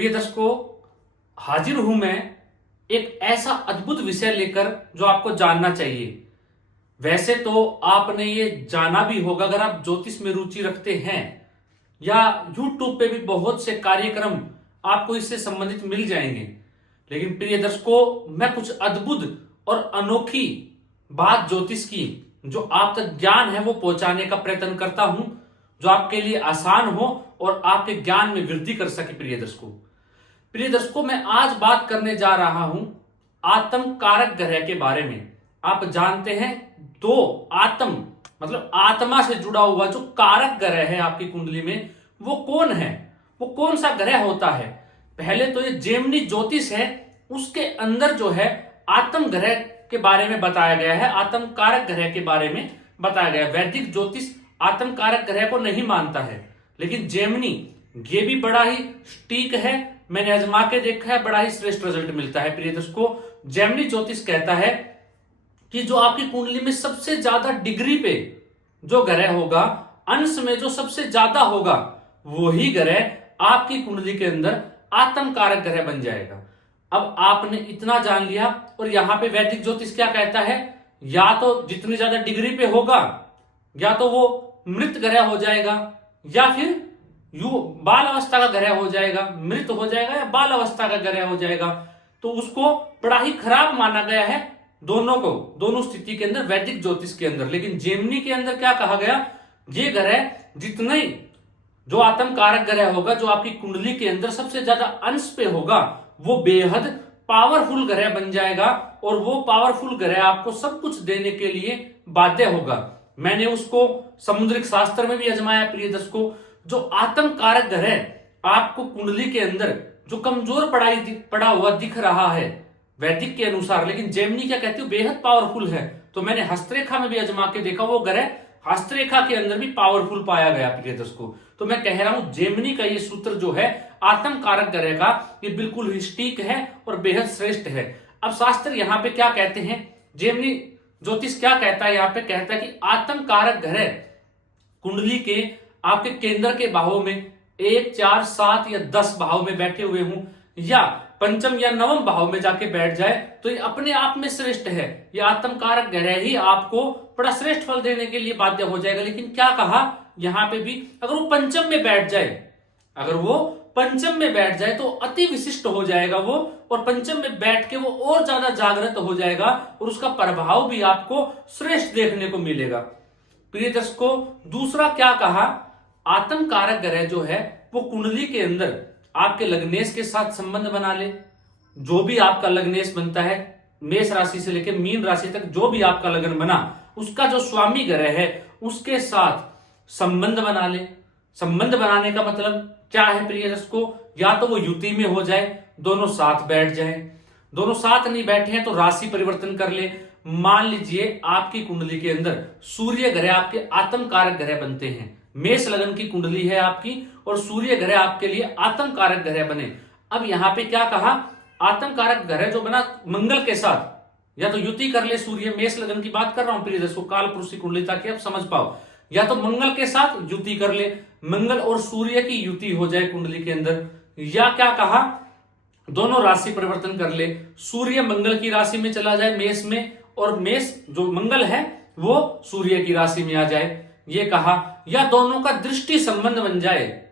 प्रिय दर्शकों, हाजिर हूं मैं एक ऐसा अद्भुत विषय लेकर जो आपको जानना चाहिए। वैसे तो आपने ये जाना भी होगा, अगर आप ज्योतिष में रुचि रखते हैं या YouTube पे भी बहुत से कार्यक्रम आपको इससे संबंधित मिल जाएंगे। लेकिन प्रिय दर्शकों, मैं कुछ अद्भुत और अनोखी बात ज्योतिष की जो आप तक ज्ञान है वो पहुंचाने का प्रयत्न करता हूं, जो आपके लिए आसान हो और आपके ज्ञान में वृद्धि कर सके। प्रिय दर्शकों, मैं आज बात करने जा रहा हूं आत्म कारक ग्रह के बारे में। आप जानते हैं, दो आत्म मतलब आत्मा से जुड़ा हुआ जो कारक ग्रह है आपकी कुंडली में, वो कौन है, वो कौन सा ग्रह होता है। पहले तो ये जेमिनी ज्योतिष है, उसके अंदर जो है आत्म ग्रह के बारे में बताया गया है, आत्म कारक ग्रह के बारे में बताया गया है। वैदिक ज्योतिष आत्म कारक ग्रह को नहीं मानता है, लेकिन जेमिनी ये भी बड़ा ही सटीक है। मैंने आजमा के देखा है, बड़ा ही श्रेष्ठ रिजल्ट मिलता है। प्रिय दर्शकों, जेमिनी ज्योतिष कहता है कि जो आपकी कुंडली में सबसे ज्यादा डिग्री पे जो ग्रह होगा, अंश में जो सबसे ज्यादा होगा, वही ग्रह आपकी कुंडली के अंदर आत्म कारक ग्रह बन जाएगा। अब आपने इतना जान लिया, और यहां पे वैदिक ज्योतिष क्या कहता है, या तो जितनी ज्यादा डिग्री पे होगा या तो वो मृत ग्रह हो जाएगा, या फिर यू बाल अवस्था का ग्रह हो जाएगा, मृत हो जाएगा या बाल अवस्था का ग्रह हो जाएगा। तो उसको बड़ा ही खराब माना गया है दोनों को, दोनों स्थिति के अंदर वैदिक ज्योतिष के अंदर। लेकिन जेमिनी के अंदर क्या कहा गया, ये ग्रह जितने जो आत्म कारक ग्रह होगा, जो आपकी कुंडली के अंदर सबसे ज्यादा अंश पे होगा, वो बेहद पावरफुल ग्रह बन जाएगा, और वो पावरफुल ग्रह आपको सब कुछ देने के लिए बाध्य होगा। मैंने उसको समुद्रिक शास्त्र में भी आजमाया। प्रिय दर्शकों, जो आत्म कारक ग्रह आपको कुंडली के अंदर जो कमजोर पड़ा हुआ दिख रहा है वैदिक के अनुसार, लेकिन जेमिनी क्या कहती है, बेहद पावरफुल है। तो मैंने हस्तरेखा में भी आजमा के देखा, वो ग्रह हस्तरेखा के अंदर भी पावरफुल पाया गया। प्रिय दर्शकों, तो मैं कह रहा हूं जेमिनी का ये सूत्र जो है आत्म कारक ग्रह का, ये बिल्कुल ही सटीक है और बेहद श्रेष्ठ है। अब शास्त्र यहाँ पे क्या कहते हैं, जेमिनी ज्योतिष क्या कहता है, यहाँ पे कहता है कि आत्म कारक ग्रह कुंडली के आपके केंद्र के भावों में 1, 4, 7 या 10 भाव में बैठे हुए हों, या पंचम या नवम भाव में जाके बैठ जाए, तो ये अपने आप में श्रेष्ठ है। ये आत्म कारक ग्रह ही आपको बड़ा श्रेष्ठ फल देने के लिए बाध्य हो जाएगा। लेकिन क्या कहा यहां पे भी, अगर वो पंचम में बैठ जाए, अगर वो पंचम में बैठ जाए तो अति विशिष्ट हो जाएगा वो, और पंचम में बैठ के वो और ज्यादा जागृत हो जाएगा, और उसका प्रभाव भी आपको श्रेष्ठ देखने को मिलेगा। प्रिय दर्शकों, दूसरा क्या कहा, आत्म कारक ग्रह जो है वो कुंडली के अंदर आपके लग्नेश के साथ संबंध बना ले। जो भी आपका लग्नेश बनता है, मेष राशि से लेकर मीन राशि तक जो भी आपका लग्न बना, उसका जो स्वामी ग्रह है उसके साथ संबंध बना ले। संबंध बनाने का मतलब क्या है प्रिय दर्शकों, या तो वो युति में हो जाए, दोनों साथ बैठ जाए, दोनों साथ नहीं बैठे हैं तो राशि परिवर्तन कर ले। मान लीजिए आपकी कुंडली के अंदर सूर्य ग्रह आपके आत्म कारक ग्रह बनते हैं, मेष लग्न की कुंडली है आपकी, और सूर्य ग्रह आपके लिए आत्म कारक ग्रह बने। अब यहां पे क्या कहा, आत्म कारक ग्रह जो बना मंगल के साथ, या तो युति कर ले, सूर्य मेष लग्न की बात कर रहा हूं प्रिय दर्शकों, काल पुरुष की कुंडली, ताकि आप समझ पाओ, या तो मंगल के साथ युति कर ले, मंगल और सूर्य की युति हो जाए कुंडली के अंदर, या क्या कहा, दोनों राशि परिवर्तन कर ले, सूर्य मंगल की राशि में चला जाए मेष में, और मेष जो मंगल है वो सूर्य की राशि में आ जाए, ये कहा, या दोनों का दृष्टि संबंध बन जाए,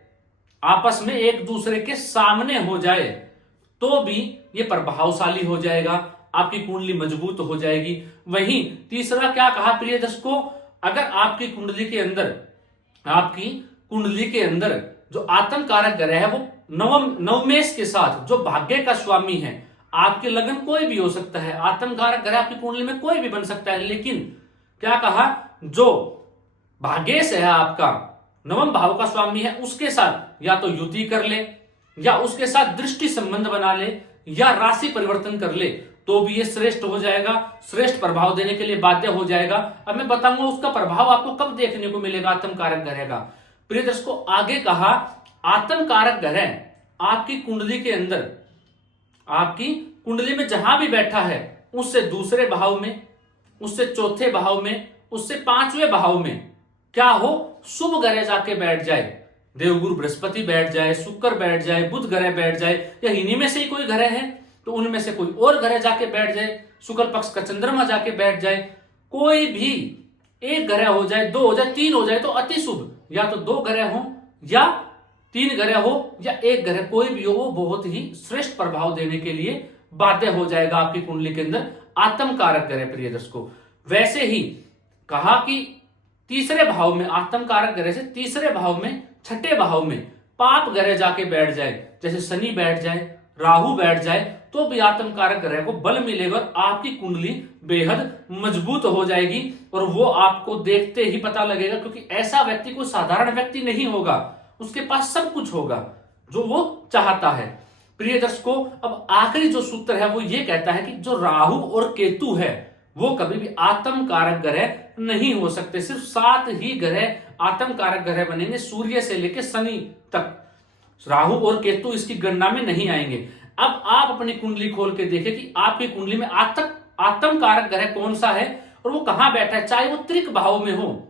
आपस में एक दूसरे के सामने हो जाए, तो भी ये प्रभावशाली हो जाएगा, आपकी कुंडली मजबूत हो जाएगी। वहीं तीसरा क्या कहा प्रिय दर्शकों, अगर आपकी कुंडली के अंदर जो आत्म कारक ग्रह है वो नवमेश के साथ, जो भाग्य का स्वामी है, आपके लग्न कोई भी हो सकता है, आत्म कारक ग्रह आपकी कुंडली में कोई भी बन सकता है, लेकिन क्या कहा, जो भाग्येश है आपका, नवम भाव का स्वामी है, उसके साथ या तो युति कर ले, या उसके साथ दृष्टि संबंध बना ले, या राशि परिवर्तन कर ले, तो भी ये श्रेष्ठ हो जाएगा, श्रेष्ठ प्रभाव देने के लिए बाध्य हो जाएगा। अब मैं बताऊंगा उसका प्रभाव आपको कब देखने को मिलेगा आत्म कारक ग्रह का। प्रिय दर्शकों, आगे कहा, आत्म कारक ग्रह आपकी कुंडली के अंदर, आपकी कुंडली में जहां भी बैठा है, उससे दूसरे भाव में, उससे चौथे भाव में, उससे 5वें भाव में क्या हो, शुभ ग्रह जाके बैठ जाए, देवगुरु बृहस्पति बैठ जाए, शुक्र बैठ जाए, बुध ग्रह बैठ जाए, या इन्हीं में से ही कोई ग्रह है तो उनमें से कोई और ग्रह जाके बैठ जाए, शुक्ल पक्ष का चंद्रमा जाके बैठ जाए, कोई भी एक ग्रह हो जाए, दो हो जाए, तीन हो जाए तो अति शुभ। या तो दो ग्रह हो या तीन ग्रह हो या एक ग्रह, कोई भी हो, वो बहुत ही श्रेष्ठ प्रभाव देने के लिए बाध्य हो जाएगा आपकी कुंडली के अंदर आत्म कारक ग्रह। प्रिय दर्शकों, वैसे ही कहा कि तीसरे भाव में, आत्म कारक ग्रह से तीसरे भाव में, छठे भाव में पाप ग्रह जाके बैठ जाए, जैसे शनि बैठ जाए, राहु बैठ जाए, तो भी आत्म कारक ग्रह को बल मिलेगा और आपकी कुंडली बेहद मजबूत हो जाएगी। और वो आपको देखते ही पता लगेगा, क्योंकि ऐसा व्यक्ति कोई साधारण व्यक्ति नहीं होगा, उसके पास सब कुछ होगा जो वो चाहता है। प्रिय दर्शकों, अब आखिरी जो सूत्र है वो ये कहता है कि जो राहु और केतु है वो कभी भी आत्म कारक ग्रह नहीं हो सकते। सिर्फ 7 ही ग्रह आत्म कारक ग्रह बनेंगे, सूर्य से लेकर शनि तक। राहु और केतु इसकी गणना में नहीं आएंगे। अब आप अपनी कुंडली खोल के देखें कि आपकी कुंडली में आत्म कारक ग्रह कौन सा है और वो कहां बैठा है, चाहे वो त्रिक भाव में हो।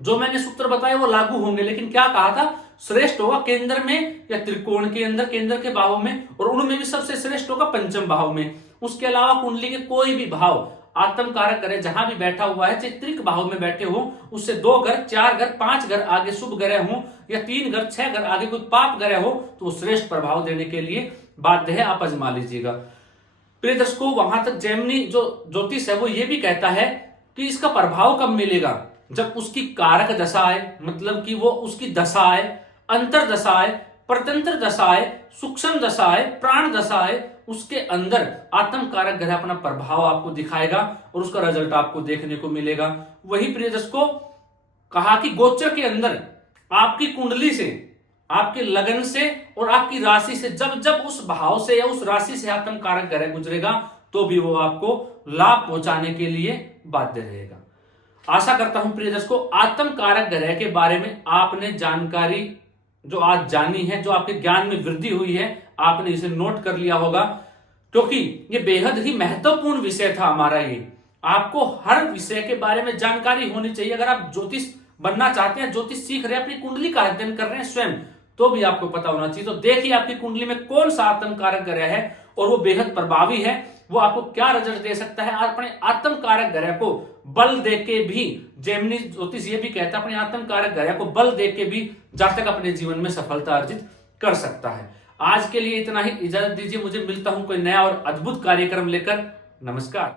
जो मैंने सूत्र बताए वो लागू होंगे, लेकिन क्या कहा था, श्रेष्ठ होगा केंद्र में या त्रिकोण के अंदर, केंद्र के भाव में, और उनमें भी सबसे श्रेष्ठ होगा पंचम भाव में। उसके अलावा कुंडली के कोई भी भाव आत्म कारक ग्रह जहां भी बैठा हुआ है, चाहे त्रिक भाव में बैठे हो, उससे 2 घर, 4 घर, 5 घर आगे शुभ ग्रह हो या 3 घर, 6 घर आगे कोई पाप ग्रह हो, तो वो श्रेष्ठ प्रभाव देने के लिए बाध्य है। आप आजमा लीजिएगा। प्रिय दर्शकों, वहां तक जैमिनी जो ज्योतिष है वो ये भी कहता है कि इसका प्रभाव कब मिलेगा, जब उसकी कारक दशा आए, मतलब कि वो उसकी दशा आए, अंतर दशा आए, परतंत्र दशा आए, सूक्ष्म दशा आए, प्राण दशा आए, उसके अंदर आत्म कारक ग्रह अपना प्रभाव आपको दिखाएगा और उसका रिजल्ट आपको देखने को मिलेगा। वही प्रिय दर्शकों कहा कि गोचर के अंदर आपकी कुंडली से, आपके लगन से और आपकी राशि से जब जब उस भाव से या उस राशि से आत्म कारक ग्रह गुजरेगा, तो भी वो आपको लाभ पहुंचाने के लिए बाध्य रहेगा। आशा करता हूं प्रिय दर्शकों, आत्म कारक ग्रह के बारे में आपने जानकारी जो आज जानी है, जो आपके ज्ञान में वृद्धि हुई है, आपने इसे नोट कर लिया होगा, क्योंकि ये बेहद ही महत्वपूर्ण विषय था हमारा। ये आपको हर विषय के बारे में जानकारी होनी चाहिए। अगर आप ज्योतिष बनना चाहते हैं, ज्योतिष सीख रहे हैं, अपनी कुंडली का अध्ययन कर रहे हैं स्वयं, तो भी आपको पता होना चाहिए। तो देखिए आपकी कुंडली में कौन सा आत्म कारक ग्रह है और वो बेहद प्रभावी है, वो आपको क्या रिजल्ट दे सकता है। अपने आत्म कारक ग्रह को बल देके भी, जैमिनी ज्योतिष ये भी कहता है, अपने आत्म कारक ग्रह को बल देके भी जातक अपने जीवन में सफलता अर्जित कर सकता है। आज के लिए इतना ही, इजाजत दीजिए, मुझे मिलता हूं कोई नया और अद्भुत कार्यक्रम लेकर। नमस्कार।